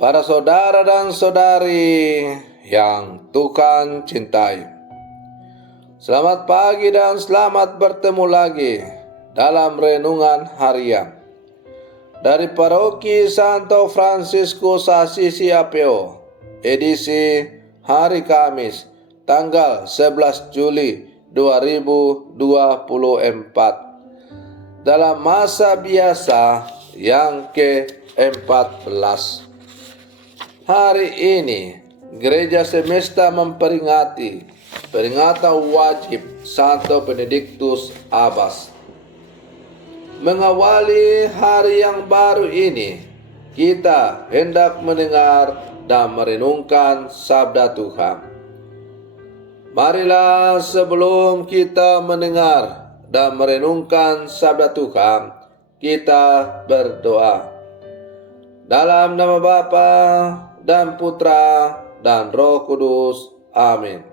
Para saudara dan saudari yang Tuhan cintai, selamat pagi dan selamat bertemu lagi dalam renungan harian dari Paroki Santo Fransiskus Assisi APO, edisi hari Kamis, tanggal 11 Juli 2024, dalam masa biasa yang ke-14. Hari ini, Gereja Semesta memperingati peringatan wajib Santo Benediktus Abbas. Mengawali hari yang baru ini, kita hendak mendengar dan merenungkan sabda Tuhan. Marilah sebelum kita mendengar dan merenungkan sabda Tuhan, kita berdoa. Dalam nama Bapa dan Putra dan Roh Kudus. Amin.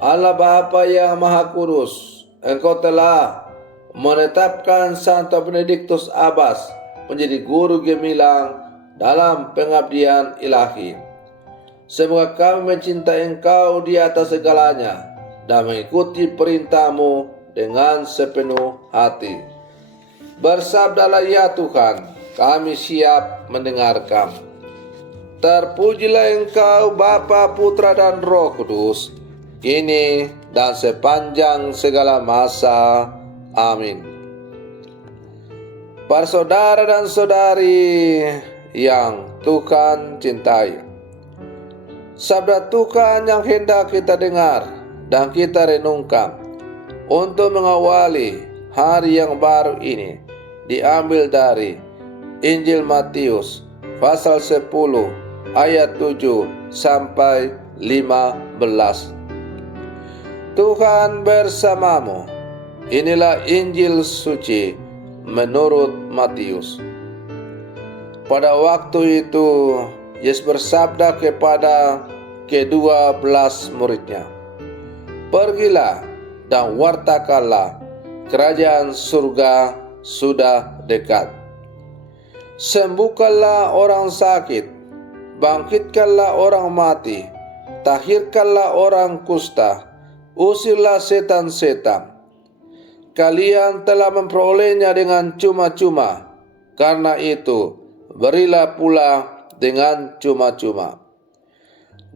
Allah Bapa yang Maha Kudus, Engkau telah menetapkan Santo Benediktus Abbas menjadi guru gemilang dalam pengabdian ilahi. Semoga kami mencintai Engkau di atas segalanya dan mengikuti perintah-Mu dengan sepenuh hati. Bersabdalah ya Tuhan, kami siap mendengarkan. Terpujilah Engkau Bapa, Putra dan Roh Kudus, kini dan sepanjang segala masa. Amin. Para saudara dan saudari yang Tuhan cintai, sabda Tuhan yang hendak kita dengar dan kita renungkan untuk mengawali hari yang baru ini diambil dari Injil Matius pasal 10 ayat 7 sampai 15. Tuhan bersamamu. Inilah Injil suci menurut Matius. Pada waktu itu, Yesus bersabda kepada ke-12 muridnya, "Pergilah dan wartakanlah, kerajaan surga sudah dekat. Sembuhkanlah orang sakit, bangkitkanlah orang mati, tahirkanlah orang kusta, usirlah setan-setan. Kalian telah memperolehnya dengan cuma-cuma, karena itu berilah pula dengan cuma-cuma.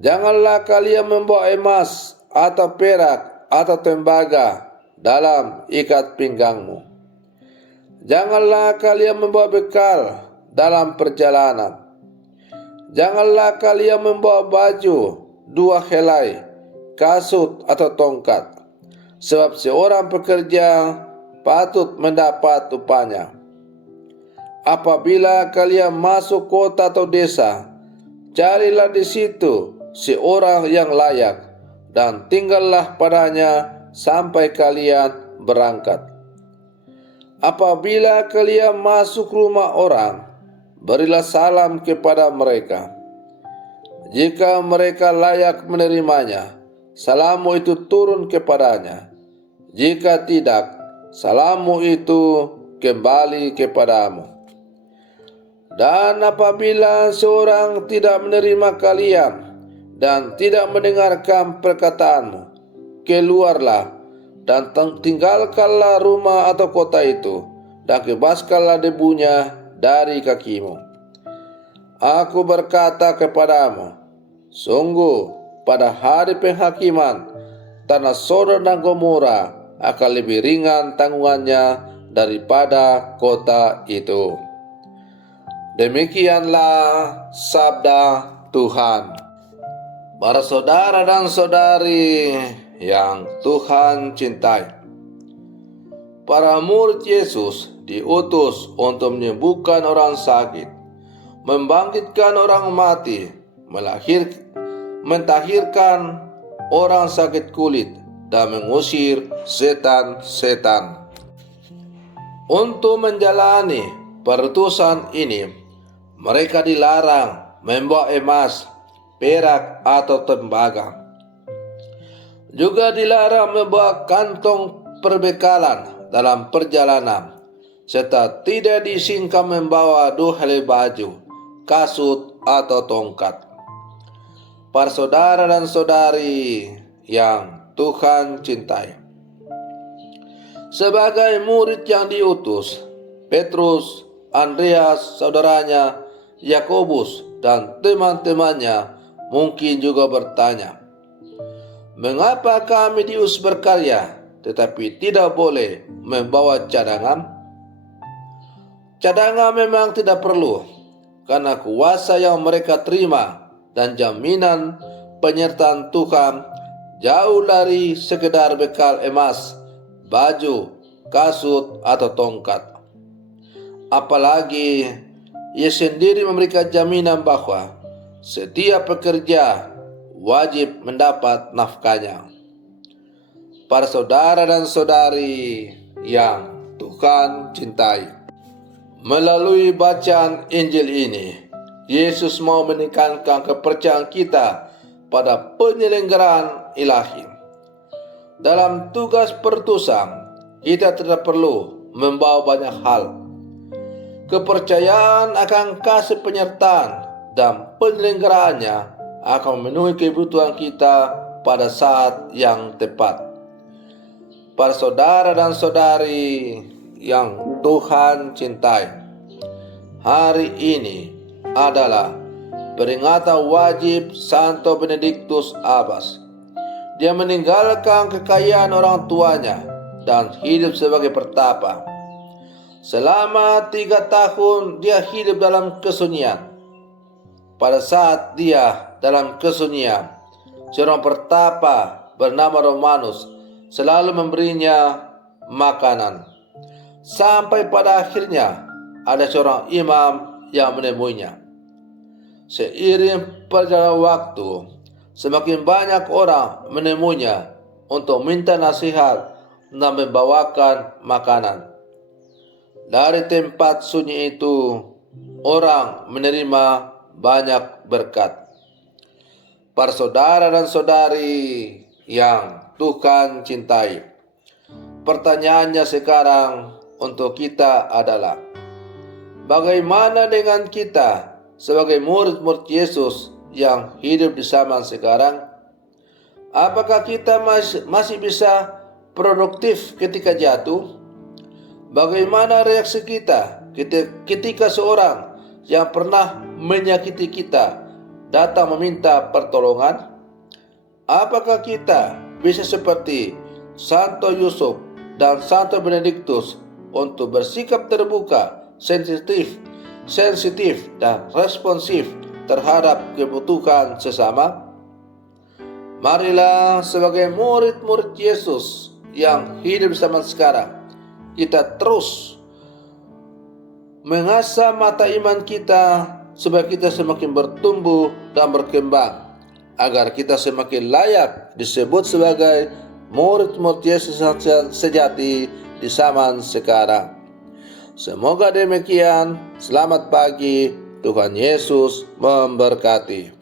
Janganlah kalian membawa emas atau perak atau tembaga dalam ikat pinggangmu. Janganlah kalian membawa bekal dalam perjalanan. Janganlah kalian membawa baju, 2 helai, kasut atau tongkat, sebab seorang pekerja patut mendapat upahnya. Apabila kalian masuk kota atau desa, carilah di situ seorang yang layak dan tinggallah padanya sampai kalian berangkat. Apabila kalian masuk rumah orang, berilah salam kepada mereka. Jika mereka layak menerimanya, salammu itu turun kepadanya. Jika tidak, salammu itu kembali kepadamu. Dan apabila seorang tidak menerima kalian dan tidak mendengarkan perkataanmu, keluarlah dan tinggalkanlah rumah atau kota itu, dan bebaskanlah debunya dari kakimu. Aku berkata kepadamu, sungguh pada hari penghakiman, tanah Sodom dan Gomora akan lebih ringan tanggungannya daripada kota itu." Demikianlah sabda Tuhan. Para saudara dan saudari yang Tuhan cintai, para murid Yesus diutus untuk menyembuhkan orang sakit, membangkitkan orang mati, mentahirkan orang sakit kulit, dan mengusir setan-setan. Untuk menjalani perutusan ini, mereka dilarang membawa emas, perak atau tembaga. Juga dilarang membawa kantong perbekalan dalam perjalanan, serta tidak diizinkan membawa 2 helai baju, kasut atau tongkat. Para saudara dan saudari yang Tuhan cintai, sebagai murid yang diutus, Petrus, Andreas, saudaranya, Yakobus, dan teman-temannya mungkin juga bertanya, mengapa kami diutus berkarya tetapi tidak boleh membawa cadangan? Cadangan memang tidak perlu, karena kuasa yang mereka terima dan jaminan penyertaan Tuhan jauh dari sekedar bekal emas, baju, kasut, atau tongkat. Apalagi Ia sendiri memberikan jaminan bahwa setiap pekerja wajib mendapat nafkahnya. Para saudara dan saudari yang Tuhan cintai, melalui bacaan Injil ini, Yesus mau menekankan kepercayaan kita pada penyelenggaraan ilahi. Dalam tugas perutusan, kita tidak perlu membawa banyak hal. Kepercayaan akan kasih penyertaan dan penyelenggaraannya akan memenuhi kebutuhan kita pada saat yang tepat. Para saudara dan saudari yang Tuhan cintai, hari ini adalah peringatan wajib Santo Benediktus Abbas. Dia meninggalkan kekayaan orang tuanya dan hidup sebagai pertapa. Selama 3 tahun dia hidup dalam kesunyian. Pada saat dia dalam kesunyian, seorang pertapa bernama Romanus selalu memberinya makanan. Sampai pada akhirnya ada seorang imam yang menemuinya. Seiring perjalanan waktu, semakin banyak orang menemuinya untuk minta nasihat dan membawakan makanan. Dari tempat sunyi itu, orang menerima banyak berkat. Para saudara dan saudari yang Tuhan cintai, pertanyaannya sekarang untuk kita adalah, bagaimana dengan kita sebagai murid-murid Yesus yang hidup di zaman sekarang? Apakah kita masih bisa produktif ketika jatuh? Bagaimana reaksi kita ketika seorang yang pernah menyakiti kita datang meminta pertolongan? Apakah kita bisa seperti Santo Yusuf dan Santo Benediktus untuk bersikap terbuka, sensitif dan responsif terhadap kebutuhan sesama? Marilah sebagai murid-murid Yesus yang hidup zaman sekarang, kita terus mengasah mata iman kita supaya kita semakin bertumbuh dan berkembang, agar kita semakin layak disebut sebagai murid-murid Yesus sejati di zaman sekarang. Semoga demikian. Selamat pagi. Tuhan Yesus memberkati.